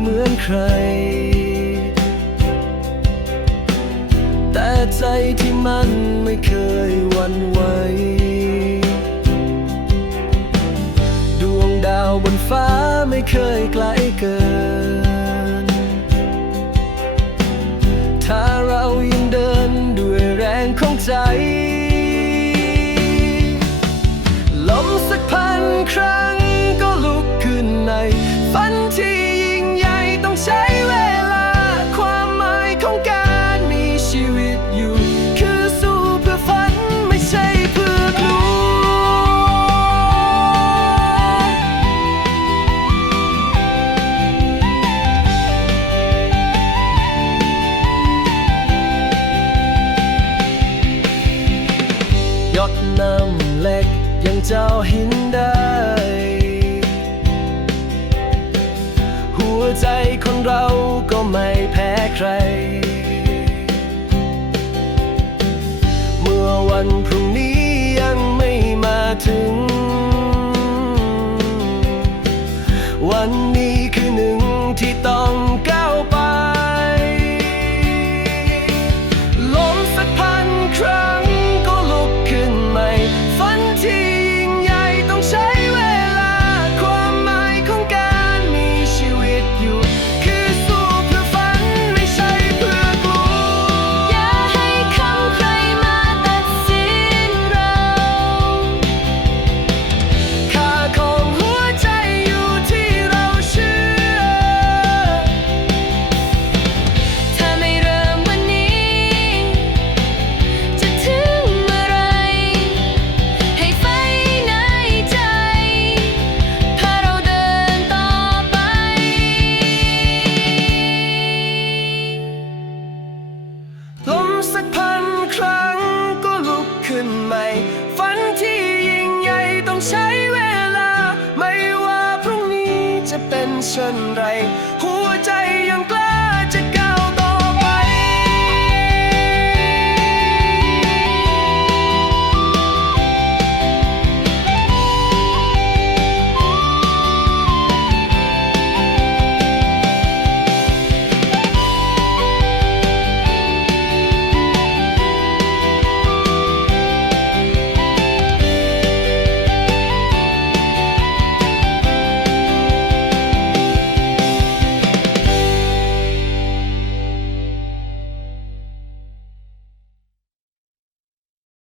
เหมือนใคร แต่ใจที่มันไม่เคยวันไหวดวงดาวบนฟ้าไม่เคยไกลเกิน ถ้าเรายังเดินด้วยแรงของใจลมสักพันครั้ง ดน้ำเล็กยังเจ้าหินได้ หัวใจคนเราก็ไม่แพ้ใคร เมื่อวันพรุ่งนี้ยังไม่มาถึง หม่ ฝันที่ยิ่งใหญ่ต้องใช้เวลา ไม่ว่าพรุ่งนี้จะเป็นเช่นไร หัวใจยังกล้า